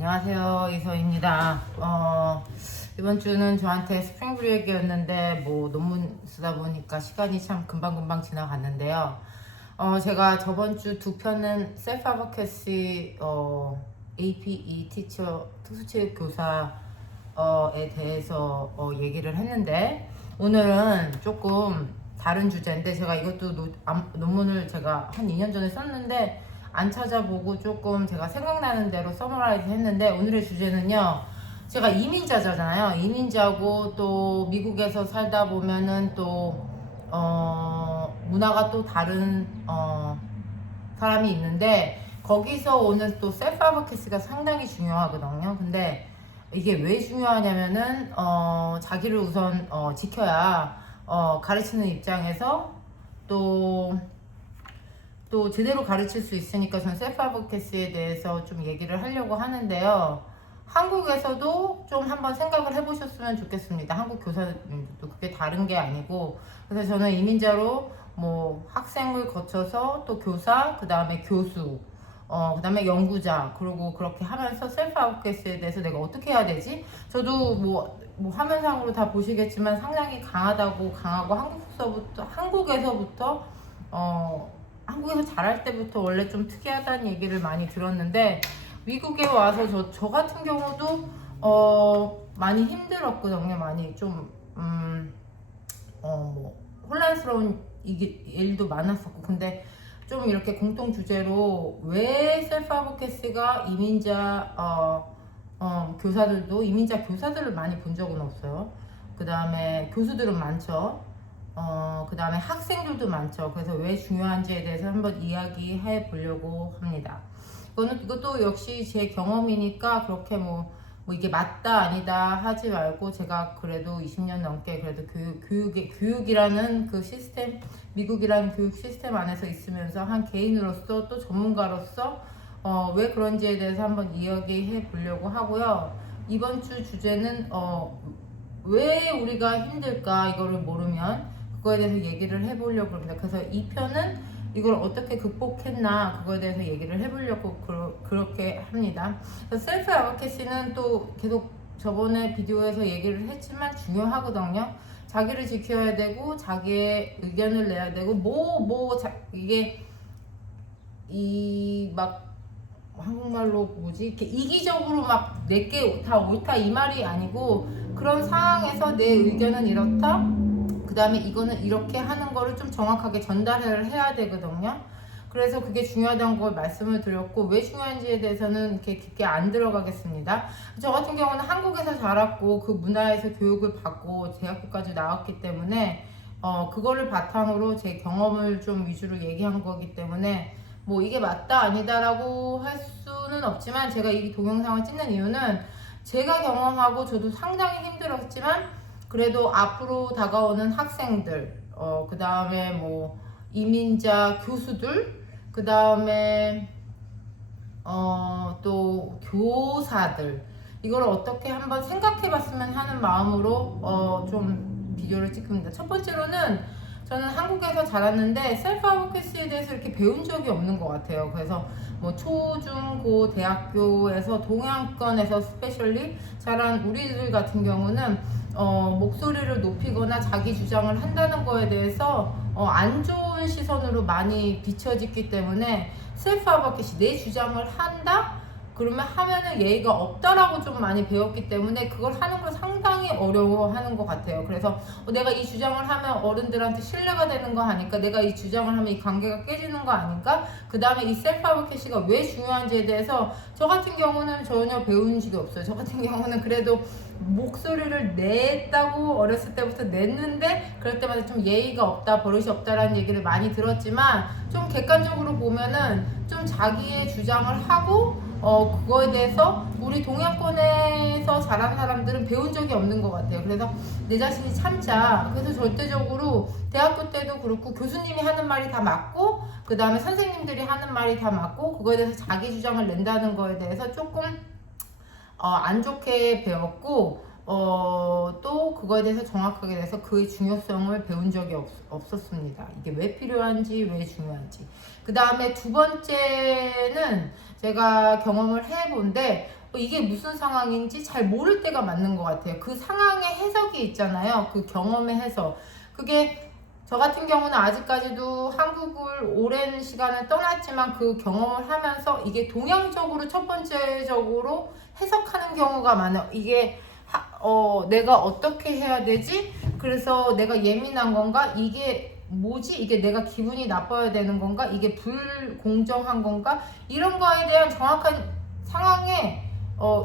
안녕하세요, 이서입니다. 이번 주는 저한테 스프링 브레이크였는데 논문 쓰다 보니까 시간이 참 금방금방 지나갔는데요. 제가 저번 주 두 편은 셀프 아버캐시 APE 티처 특수체육 교사에 대해서 얘기를 했는데, 오늘은 조금 다른 주제인데, 제가 이것도 논문을 제가 한 2년 전에 썼는데 안 찾아보고 조금 제가 생각나는 대로 서머라이즈 했는데, 오늘의 주제는요, 제가 이민자잖아요. 이민자고 또 미국에서 살다 보면은 또 문화가 또 다른 사람이 있는데, 거기서 오는 또 셀프 아버캐시가 상당히 중요하거든요. 근데 이게 왜 중요하냐면은 자기를 우선 지켜야 가르치는 입장에서 또 제대로 가르칠 수 있으니까, 저는 셀프 아버캐시에 대해서 좀 얘기를 하려고 하는데요. 한국에서도 좀 한번 생각을 해보셨으면 좋겠습니다. 한국 교사님도 그게 다른 게 아니고, 그래서 저는 이민자로 학생을 거쳐서 또 교사, 그 다음에 교수, 그 다음에 연구자, 그리고 그렇게 하면서 셀프 아버캐시에 대해서 내가 어떻게 해야 되지? 저도 화면상으로 다 보시겠지만 상당히 강하고 한국에서부터 한국에서 자랄 때부터 원래 좀 특이하다는 얘기를 많이 들었는데, 미국에 와서 저 같은 경우도 많이 힘들었거든요. 많이 좀 혼란스러운 일도 많았었고. 근데 좀 이렇게 공통 주제로 왜 셀프 아버캐시가 교사들도 이민자 교사들을 많이 본 적은 없어요. 그 다음에 교수들은 많죠. 그 다음에 학생들도 많죠. 그래서 왜 중요한지에 대해서 한번 이야기해 보려고 합니다. 이것도 역시 제 경험이니까 그렇게 이게 맞다 아니다 하지 말고, 제가 그래도 20년 넘게 그래도 교육이라는 그 시스템, 미국이라는 교육 시스템 안에서 있으면서 한 개인으로서 또 전문가로서 왜 그런지에 대해서 한번 이야기해 보려고 하고요. 이번 주 주제는 왜 우리가 힘들까, 이거를 모르면 그거에 대해서 얘기를 해보려고 합니다. 그래서 이 편은 이걸 어떻게 극복했나, 그거에 대해서 얘기를 해보려고 그렇게 합니다. 셀프 아버캐시는 또 계속 저번에 비디오에서 얘기를 했지만 중요하거든요. 자기를 지켜야 되고, 자기의 의견을 내야 되고, 이게 한국말로 이렇게 이기적으로 내게 다 옳다 이 말이 아니고, 그런 상황에서 내 의견은 이렇다, 그 다음에 이거는 이렇게 하는 거를 좀 정확하게 전달을 해야 되거든요. 그래서 그게 중요하다는 걸 말씀을 드렸고, 왜 중요한지에 대해서는 이렇게 깊게 안 들어가겠습니다. 저 같은 경우는 한국에서 자랐고 그 문화에서 교육을 받고 대학교까지 나왔기 때문에 그거를 바탕으로 제 경험을 좀 위주로 얘기한 거기 때문에 이게 맞다 아니다라고 할 수는 없지만, 제가 이 동영상을 찍는 이유는 제가 경험하고 저도 상당히 힘들었지만 그래도 앞으로 다가오는 학생들, 그 다음에 이민자 교수들, 그 다음에 또 교사들, 이걸 어떻게 한번 생각해 봤으면 하는 마음으로 좀 비디오를 찍습니다. 첫 번째로는 저는 한국에서 자랐는데 셀프 아버캐시에 대해서 이렇게 배운 적이 없는 것 같아요. 그래서 초, 중, 고, 대학교에서 동양권에서 스페셜리 자란 우리들 같은 경우는 목소리를 높이거나 자기 주장을 한다는 거에 대해서 안 좋은 시선으로 많이 비춰지기 때문에, 셀프 아버캐시, 내 주장을 한다? 그러면 하면은 예의가 없다라고 좀 많이 배웠기 때문에 그걸 하는 걸 상당히 어려워하는 것 같아요. 그래서 내가 이 주장을 하면 어른들한테 신뢰가 되는 거 아닐까? 내가 이 주장을 하면 이 관계가 깨지는 거 아닐까? 그 다음에 이 셀프 아버캐시가 왜 중요한지에 대해서 저 같은 경우는 전혀 배운 적이 없어요. 저 같은 경우는 그래도 목소리를 냈다고 어렸을 때부터 냈는데, 그럴 때마다 좀 예의가 없다, 버릇이 없다라는 얘기를 많이 들었지만, 좀 객관적으로 보면은 좀 자기의 주장을 하고 그거에 대해서 우리 동양권에서 자란 사람들은 배운 적이 없는 것 같아요. 그래서 내 자신이 참자. 그래서 절대적으로 대학교 때도 그렇고 교수님이 하는 말이 다 맞고, 그 다음에 선생님들이 하는 말이 다 맞고, 그거에 대해서 자기 주장을 낸다는 거에 대해서 조금 안 좋게 배웠고, 또 그거에 대해서 정확하게 대해서 그의 중요성을 배운 적이 없었습니다. 이게 왜 필요한지, 왜 중요한지. 그 다음에 두 번째는 제가 경험을 해본데, 이게 무슨 상황인지 잘 모를 때가 맞는 것 같아요. 그 상황의 해석이 있잖아요. 그 경험의 해석. 그게 저 같은 경우는 아직까지도 한국을 오랜 시간을 떠났지만 그 경험을 하면서 이게 동양적으로 첫 번째적으로 해석하는 경우가 많아요. 이게 내가 어떻게 해야 되지? 그래서 내가 예민한 건가? 이게 뭐지? 이게 내가 기분이 나빠야 되는 건가? 이게 불공정한 건가? 이런 거에 대한 정확한 상황에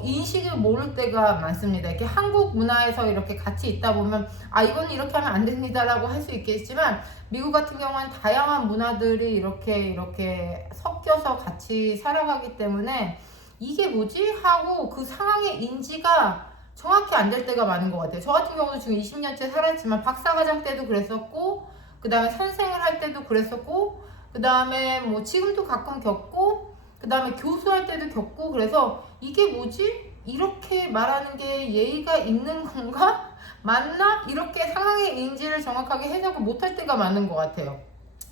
인식을 모를 때가 많습니다. 이렇게 한국 문화에서 이렇게 같이 있다 보면 이건 이렇게 하면 안 됩니다라고 할 수 있겠지만 미국 같은 경우는 다양한 문화들이 이렇게 섞여서 같이 살아가기 때문에 이게 뭐지? 하고 그 상황의 인지가 정확히 안 될 때가 많은 것 같아요. 저 같은 경우도 지금 20년째 살았지만 박사과정 때도 그랬었고 그 다음에 선생을 할 때도 그랬었고 그 다음에 뭐 지금도 가끔 겪고 그 다음에 교수할 때도 겪고 그래서 이게 뭐지? 이렇게 말하는 게 예의가 있는 건가? 맞나? 이렇게 상황의 인지를 정확하게 해석을 못할 때가 많은 것 같아요.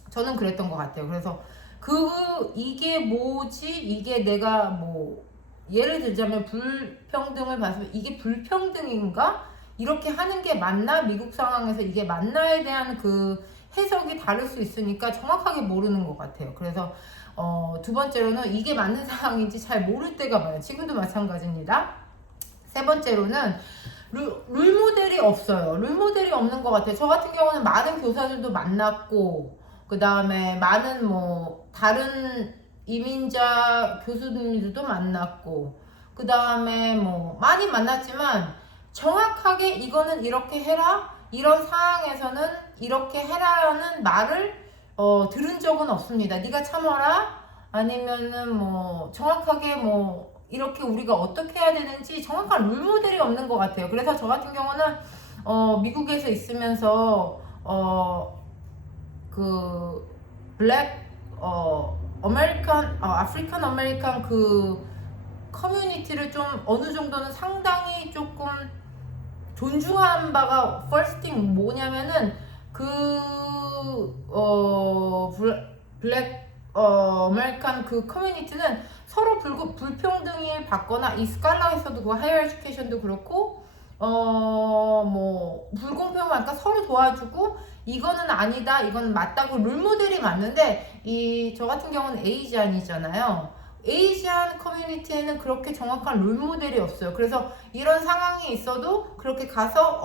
저는 그랬던 것 같아요. 그래서 이게 뭐지? 이게 내가 뭐 예를 들자면 불평등을 봤으면 이게 불평등인가? 이렇게 하는 게 맞나? 미국 상황에서 이게 맞나에 대한 그 해석이 다를 수 있으니까 정확하게 모르는 것 같아요. 그래서 두 번째로는 이게 맞는 상황인지 잘 모를 때가 많아요. 지금도 마찬가지입니다. 세 번째로는 룰모델이 없어요. 룰모델이 없는 것 같아요. 저 같은 경우는 많은 교사들도 만났고 그 다음에 많은 뭐 다른 이민자 교수님들도 만났고 그 다음에 뭐 많이 만났지만 정확하게 이거는 이렇게 해라 이런 상황에서는 이렇게 해라라는 말을 들은 적은 없습니다. 네가 참아라 아니면은 뭐 정확하게 뭐 이렇게 우리가 어떻게 해야 되는지 정확한 룰모델이 없는 것 같아요. 그래서 저 같은 경우는 미국에서 있으면서 그 블랙 아메리칸 아프리칸 아메리칸 그 커뮤니티를 좀 어느 정도는 상당히 조금 존중한 바가 first thing 뭐냐면은 블랙 아메리칸 그 커뮤니티는 서로 불평등을 받거나 이 스칼라에서도 그 하이어 에듀케이션도 그렇고 뭐 불공평을 하니까 서로 도와주고 이거는 아니다 이건 맞다고 룰모델이 맞는데 저 같은 경우는 에이지안이잖아요. 에이지안 커뮤니티에는 그렇게 정확한 롤모델이 없어요. 그래서 이런 상황이 있어도 그렇게 가서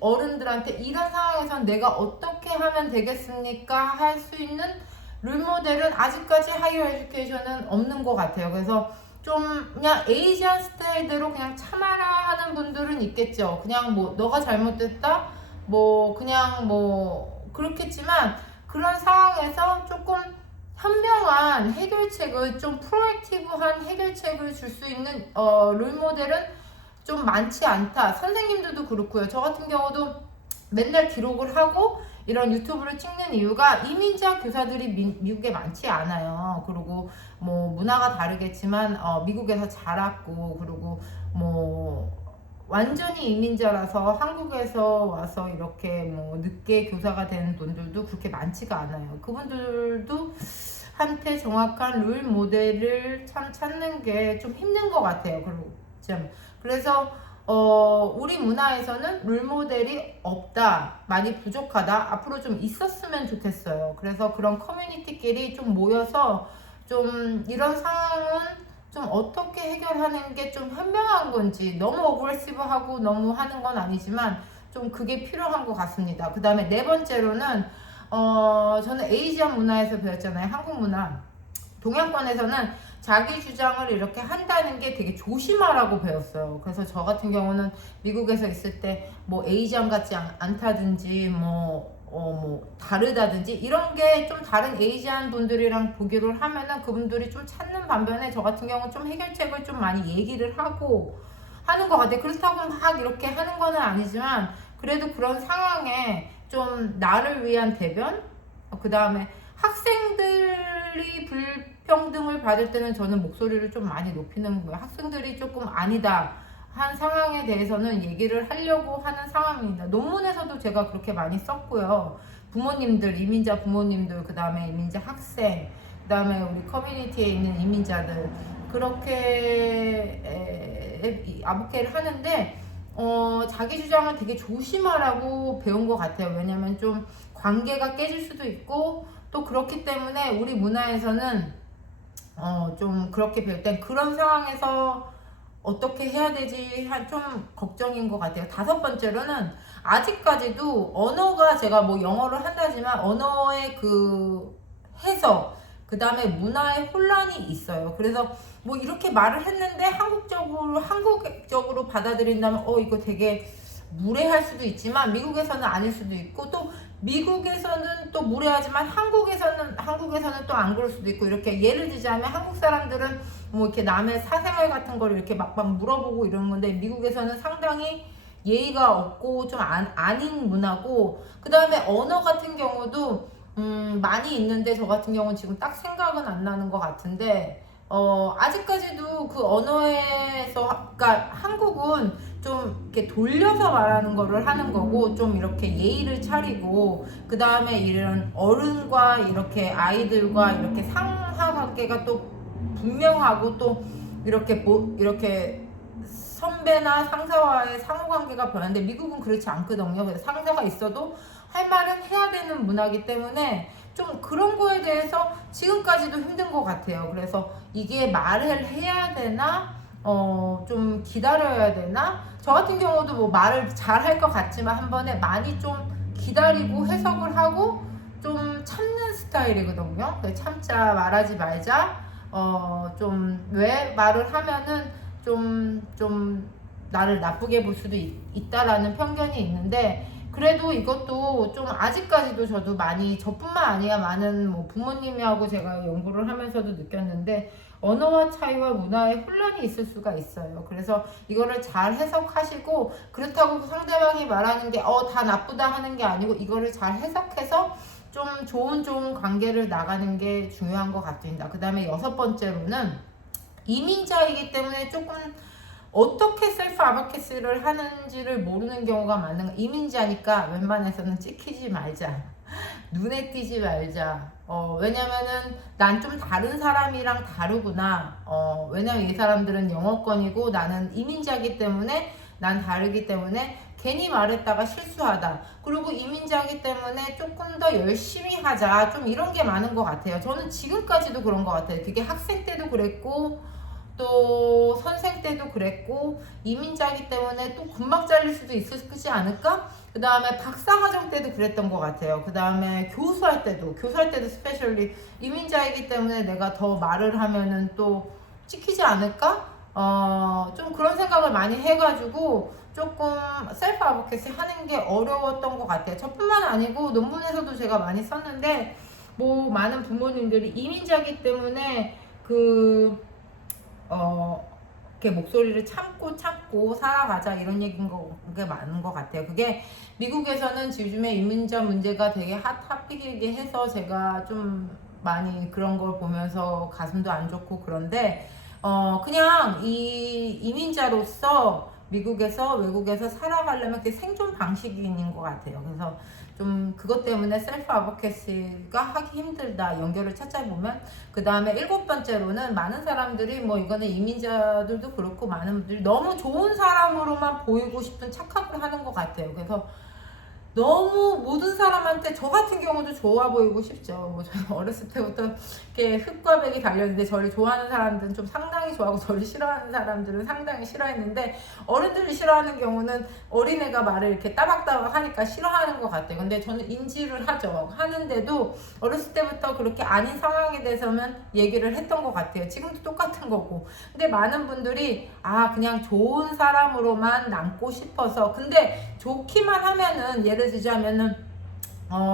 어른들한테 이런 상황에선 내가 어떻게 하면 되겠습니까? 할 수 있는 롤모델은 아직까지 하이어 에듀케이션은 없는 것 같아요. 그래서 좀 그냥 에이지안 스타일대로 그냥 참아라 하는 분들은 있겠죠. 그냥 뭐 너가 잘못됐다? 뭐 그냥 뭐 그렇겠지만 그런 상황에서 조금 현명한 해결책을 좀 프로액티브한 해결책을 줄 수 있는 롤모델은 좀 많지 않다. 선생님들도 그렇고요. 저 같은 경우도 맨날 기록을 하고 이런 유튜브를 찍는 이유가 이민자 교사들이 미국에 많지 않아요. 그리고 뭐 문화가 다르겠지만 미국에서 자랐고 그리고 뭐 완전히 이민자라서 한국에서 와서 이렇게 뭐 늦게 교사가 되는 분들도 그렇게 많지가 않아요. 그분들도 한테 정확한 롤 모델을 참 찾는 게 좀 힘든 것 같아요. 그래서 우리 문화에서는 롤 모델이 없다, 많이 부족하다, 앞으로 좀 있었으면 좋겠어요. 그래서 그런 커뮤니티끼리 좀 모여서 좀 이런 상황은 좀 어떻게 해결하는 게 좀 현명한 건지 너무 어그레시브하고 너무 하는 건 아니지만 좀 그게 필요한 것 같습니다. 그 다음에 네 번째로는 저는 에이지안 문화에서 배웠잖아요. 한국 문화. 동양권에서는 자기 주장을 이렇게 한다는 게 되게 조심하라고 배웠어요. 그래서 저 같은 경우는 미국에서 있을 때 뭐 에이지안 같지 않다든지 뭐 다르다든지 이런 게 좀 다른 에이지안 분들이랑 보기를 하면은 그분들이 좀 찾는 반면에 저 같은 경우는 좀 해결책을 좀 많이 얘기를 하고 하는 것 같아요. 그렇다고 막 이렇게 하는 거는 아니지만 그래도 그런 상황에 좀 나를 위한 대변 그 다음에 학생들이 불평등을 받을 때는 저는 목소리를 좀 많이 높이는 거예요. 학생들이 조금 아니다 한 상황에 대해서는 얘기를 하려고 하는 상황입니다. 논문에서도 제가 그렇게 많이 썼고요. 부모님들, 이민자 부모님들, 그 다음에 이민자 학생, 그 다음에 우리 커뮤니티에 있는 이민자들 그렇게 아부케를 하는데 자기 주장을 되게 조심하라고 배운 것 같아요. 왜냐면 좀 관계가 깨질 수도 있고 또 그렇기 때문에 우리 문화에서는 좀 그렇게 배울 땐 그런 상황에서 어떻게 해야 되지 좀 걱정인 것 같아요. 다섯 번째로는 아직까지도 언어가 제가 뭐 영어를 한다지만 언어의 그 해석 그 다음에 문화의 혼란이 있어요. 그래서 뭐 이렇게 말을 했는데 한국적으로 받아들인다면 이거 되게 무례할 수도 있지만 미국에서는 아닐 수도 있고 또 미국에서는 또 무례하지만 한국에서는 또 안 그럴 수도 있고 이렇게 예를 들자면 한국 사람들은 뭐 이렇게 남의 사생활 같은 걸 이렇게 막 물어보고 이러는 건데 미국에서는 상당히 예의가 없고 좀 아닌 문화고 그 다음에 언어 같은 경우도 많이 있는데 저 같은 경우는 지금 딱 생각은 안 나는 것 같은데 아직까지도 그 언어에서 그러니까 한국은 좀 이렇게 돌려서 말하는 거를 하는 거고 좀 이렇게 예의를 차리고 그 다음에 이런 어른과 이렇게 아이들과 이렇게 상하관계가 또 분명하고 또 이렇게 선배나 상사와의 상호관계가 변하는데 미국은 그렇지 않거든요. 그래서 상사가 있어도 할 말은 해야 되는 문화이기 때문에 좀 그런 거에 대해서 지금까지도 힘든 것 같아요. 그래서 이게 말을 해야 되나 좀 기다려야 되나 저 같은 경우도 뭐 말을 잘 할 것 같지만 한 번에 많이 좀 기다리고 해석을 하고 좀 참는 스타일이거든요. 참자 말하지 말자 좀 왜 말을 하면은 좀 나를 나쁘게 볼 수도 있다라는 편견이 있는데 그래도 이것도 좀 아직까지도 저도 많이 저뿐만 아니라 많은 뭐 부모님하고 제가 연구를 하면서도 느꼈는데 언어와 차이와 문화의 혼란이 있을 수가 있어요. 그래서 이거를 잘 해석하시고 그렇다고 상대방이 말하는 게 다 나쁘다 하는 게 아니고 이거를 잘 해석해서 좀 좋은 관계를 나가는 게 중요한 것 같습니다. 그 다음에 여섯 번째로는 이민자이기 때문에 조금 어떻게 셀프 아바케스를 하는지를 모르는 경우가 많은 거예요. 이민자니까 웬만해서는 찍히지 말자. 눈에 띄지 말자. 왜냐면은 난 좀 다른 사람이랑 다르구나. 왜냐면 이 사람들은 영어권이고 나는 이민자이기 때문에 난 다르기 때문에 괜히 말했다가 실수하다. 그리고 이민자이기 때문에 조금 더 열심히 하자. 좀 이런 게 많은 것 같아요. 저는 지금까지도 그런 것 같아요. 그게 학생 때도 그랬고 또 선생 때도 그랬고 이민자이기 때문에 또 금방 잘릴 수도 있지 않을까? 그 다음에 박사과정 때도 그랬던 것 같아요. 그 다음에 교수할 때도 스페셜리 이민자이기 때문에 내가 더 말을 하면은 또 찍히지 않을까? 좀 그런 생각을 많이 해가지고 조금 셀프 아드보케이시 하는 게 어려웠던 것 같아요. 저뿐만 아니고 논문에서도 제가 많이 썼는데 뭐 많은 부모님들이 이민자이기 때문에 이렇게 목소리를 참고 살아가자 이런 얘기인 게 많은 것 같아요. 그게 미국에서는 요즘에 이민자 문제가 되게 핫토픽이게 해서 제가 좀 많이 그런 걸 보면서 가슴도 안 좋고 그런데 그냥 이 이민자로서 미국에서 외국에서 살아가려면 그게 생존 방식이 있는 것 같아요. 그래서 좀 그것 때문에 셀프 아드보케이시가 하기 힘들다 연결을 찾아보면 그 다음에 일곱 번째로는 많은 사람들이 뭐 이거는 이민자들도 그렇고 많은 분들이 너무 좋은 사람으로만 보이고 싶은 착각을 하는 것 같아요. 그래서 너무 모든 사람한테 저 같은 경우도 좋아 보이고 싶죠. 뭐 저는 어렸을 때부터 이렇게 흙과 백이 달렸는데 저를 좋아하는 사람들은 좀 상당히 좋아하고 저를 싫어하는 사람들은 상당히 싫어했는데 어른들이 싫어하는 경우는 어린애가 말을 이렇게 따박따박 하니까 싫어하는 것 같아요. 근데 저는 인지를 하는데도 어렸을 때부터 그렇게 아닌 상황에 대해서는 얘기를 했던 것 같아요. 지금도 똑같은 거고. 근데 많은 분들이 그냥 좋은 사람으로만 남고 싶어서 근데 좋기만 하면은 예를 들자면은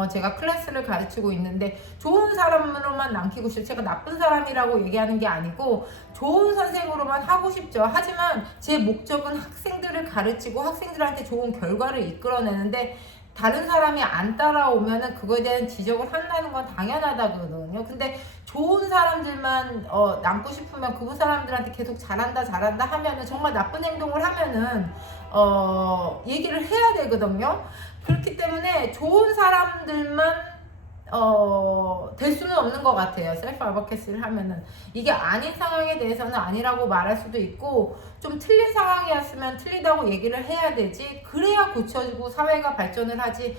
제가 클래스를 가르치고 있는데 좋은 사람으로만 남기고 싶어요. 제가 나쁜 사람이라고 얘기하는 게 아니고 좋은 선생으로만 하고 싶죠. 하지만 제 목적은 학생들을 가르치고 학생들한테 좋은 결과를 이끌어내는데 다른 사람이 안 따라오면은 그거에 대한 지적을 한다는 건 당연하다거든요. 근데 좋은 사람들만 남고 싶으면 그 사람들한테 계속 잘한다 하면은 정말 나쁜 행동을 하면은 얘기를 해야 되거든요. 그렇기 때문에 좋은 사람들만 될 수는 없는 것 같아요. 셀프 아버캐시를 하면은 이게 아닌 상황에 대해서는 아니라고 말할 수도 있고, 좀 틀린 상황이었으면 틀리다고 얘기를 해야 되지, 그래야 고쳐지고 사회가 발전을 하지.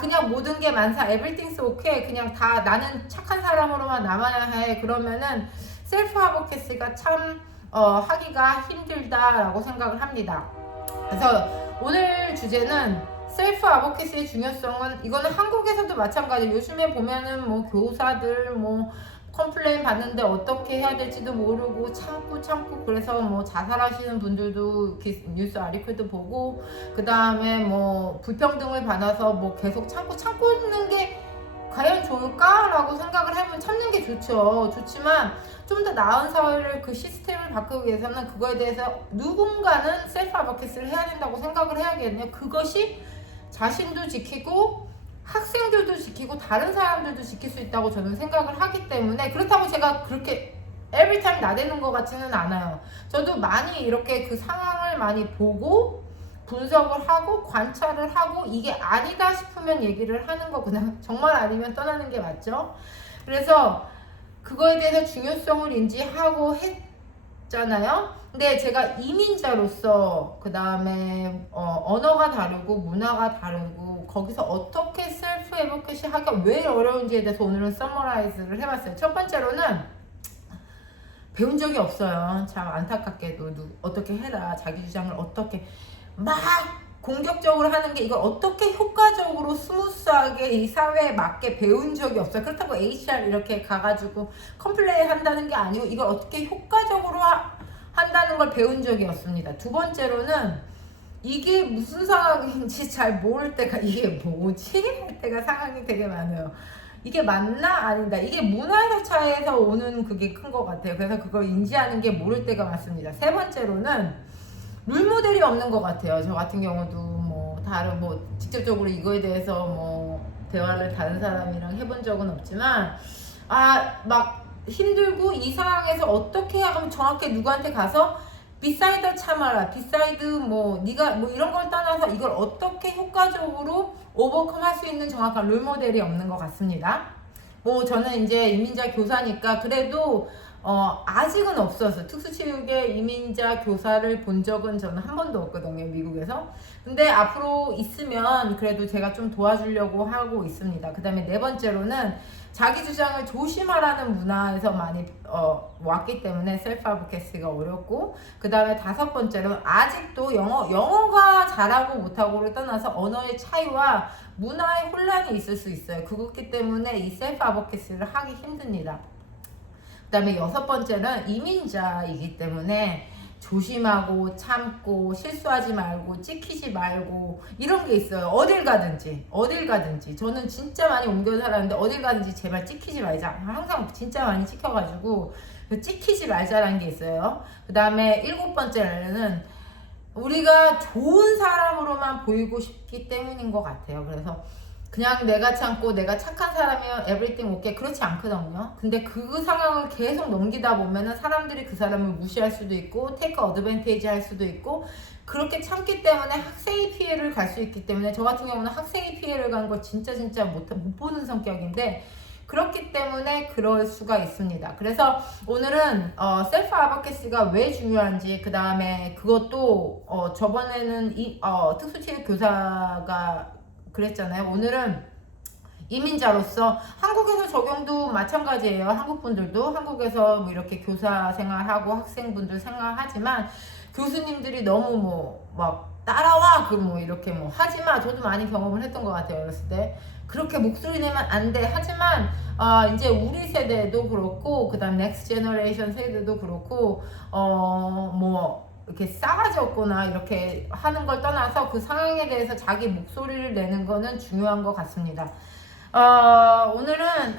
그냥 모든 게 만사 everything's okay, 그냥 다 나는 착한 사람으로만 남아야 해, 그러면은 셀프 아버캐시가 참 하기가 힘들다라고 생각을 합니다. 그래서 오늘 주제는 셀프 아버캐시의 중요성은, 이거는 한국에서도 마찬가지예요. 요즘에 보면은 뭐 교사들 뭐 컴플레인 받는데 어떻게 해야 될지도 모르고 참고 그래서 뭐 자살하시는 분들도 뉴스 아리클도 보고, 그 다음에 뭐 불평등을 받아서 뭐 계속 참고 있는 게 과연 좋을까라고 생각을 해보면 참는 게 좋지만 좀 더 나은 사회를, 그 시스템을 바꾸기 위해서는 그거에 대해서 누군가는 셀프 아버캐시를 해야 된다고 생각을 해야겠네요. 그것이 자신도 지키고 학생들도 지키고 다른 사람들도 지킬 수 있다고 저는 생각을 하기 때문에, 그렇다고 제가 그렇게 에브리타임 나대는 것 같지는 않아요. 저도 많이 이렇게 그 상황을 많이 보고 분석을 하고 관찰을 하고, 이게 아니다 싶으면 얘기를 하는 거, 그냥 정말 아니면 떠나는 게 맞죠. 그래서 그거에 대해서 중요성을 인지하고 했잖아요. 근데 제가 이민자로서, 그 다음에 언어가 다르고 문화가 다르고 거기서 어떻게 셀프 에버캐시 하기가 왜 어려운지에 대해서 오늘은 서머라이즈를 해봤어요. 첫 번째로는 배운 적이 없어요. 참 안타깝게도. 어떻게 해라, 자기 주장을 어떻게 막 공격적으로 하는 게, 이걸 어떻게 효과적으로 스무스하게 이 사회에 맞게 배운 적이 없어요. 그렇다고 HR 이렇게 가가지고 컴플레인 한다는 게 아니고, 이걸 어떻게 효과적으로 한다는 걸 배운 적이 없습니다. 두 번째로는 이게 무슨 상황인지 잘 모를 때가, 이게 뭐지? 할 때가 상황이 되게 많아요. 이게 맞나? 아니다. 이게 문화적 차이에서 오는 그게 큰 것 같아요. 그래서 그걸 인지하는 게 모를 때가 많습니다. 세 번째로는 롤모델이 없는 것 같아요. 저 같은 경우도 뭐 다른 뭐 직접적으로 이거에 대해서 뭐 대화를 다른 사람이랑 해본 적은 없지만, 막 힘들고 이 상황에서 어떻게 하면 정확히 누구한테 가서 비사이드 참아라, 비사이드 뭐 네가 뭐 이런 걸 떠나서 이걸 어떻게 효과적으로 오버컴 할 수 있는 정확한 롤모델이 없는 것 같습니다. 뭐 저는 이제 이민자 교사니까 그래도 아직은 없어서 특수체육의 이민자 교사를 본 적은 저는 한 번도 없거든요, 미국에서. 근데 앞으로 있으면 그래도 제가 좀 도와주려고 하고 있습니다. 그 다음에 네 번째로는 자기 주장을 조심하라는 문화에서 많이 왔기 때문에 셀프 아버캐시가 어렵고, 그 다음에 다섯 번째로는 아직도 영어가 잘하고 못하고를 떠나서 언어의 차이와 문화의 혼란이 있을 수 있어요. 그렇기 때문에 이 셀프 아버캐시를 하기 힘듭니다. 그 다음에 여섯 번째는 이민자이기 때문에 조심하고 참고 실수하지 말고 찍히지 말고 이런 게 있어요. 어딜 가든지 저는 진짜 많이 옮겨 살았는데 어딜 가든지 제발 찍히지 말자, 항상 진짜 많이 찍혀가지고 찍히지 말자라는 게 있어요. 그 다음에 일곱 번째는 우리가 좋은 사람으로만 보이고 싶기 때문인 것 같아요. 그래서 그냥 내가 참고 내가 착한 사람이면 everything okay, 그렇지 않거든요. 근데 그 상황을 계속 넘기다 보면은 사람들이 그 사람을 무시할 수도 있고 take advantage 할 수도 있고, 그렇게 참기 때문에 학생이 피해를 갈 수 있기 때문에, 저 같은 경우는 학생이 피해를 간 걸 진짜 못 보는 성격인데, 그렇기 때문에 그럴 수가 있습니다. 그래서 오늘은 셀프 아버캐시가 왜 중요한지, 그 다음에 그것도 저번에는 특수체육 교사가 그랬잖아요. 오늘은 이민자로서 한국에서 적용도 마찬가지예요. 한국분들도 한국에서 뭐 이렇게 교사 생활하고 학생분들 생활하지만 교수님들이 너무 뭐 막 따라와 그 뭐 이렇게 뭐 하지마, 저도 많이 경험을 했던 것 같아요. 어렸을 때 그렇게 목소리 내면 안 돼 하지만 이제 우리 세대도 그렇고 그 다음 넥스트 제너레이션 세대도 그렇고 뭐 이렇게 싸가지 없거나 이렇게 하는 걸 떠나서 그 상황에 대해서 자기 목소리를 내는 거는 중요한 것 같습니다. 오늘은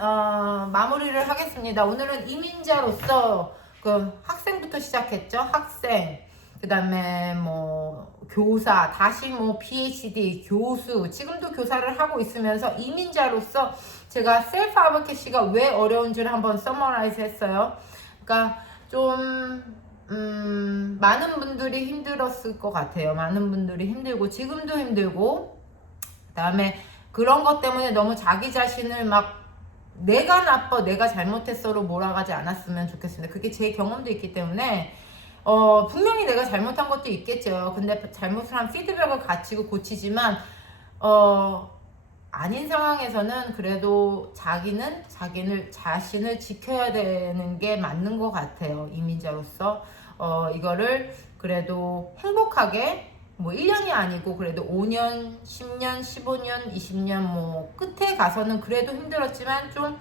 마무리를 하겠습니다. 오늘은 이민자로서 그 학생부터 시작했죠. 학생, 그 다음에 뭐 교사, 다시 뭐 PhD, 교수, 지금도 교사를 하고 있으면서 이민자로서 제가 셀프 아버캐시가 왜 어려운지를 한번 서머라이즈 했어요. 그러니까 좀 많은 분들이 힘들었을 것 같아요. 많은 분들이 힘들고 지금도 힘들고, 그 다음에 그런 것 때문에 너무 자기 자신을 막 내가 나빠, 내가 잘못했어로 몰아가지 않았으면 좋겠습니다. 그게 제 경험도 있기 때문에 분명히 내가 잘못한 것도 있겠죠. 근데 잘못을 한 피드백을 가지고 고치지만 아닌 상황에서는 그래도 자신을 지켜야 되는 게 맞는 것 같아요. 이민자로서 이거를 그래도 행복하게 뭐 1년이 아니고 그래도 5년, 10년, 15년, 20년 뭐 끝에 가서는 그래도 힘들었지만 좀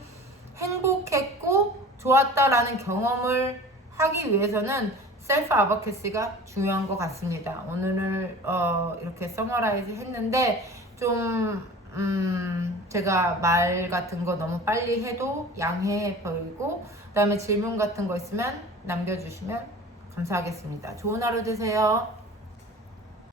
행복했고 좋았다라는 경험을 하기 위해서는 셀프 아버케시가 중요한 것 같습니다. 오늘을 이렇게 서머라이즈 했는데 좀 제가 말 같은 거 너무 빨리 해도 양해해 보이고 그 다음에 질문 같은 거 있으면 남겨주시면 감사하겠습니다. 좋은 하루 되세요.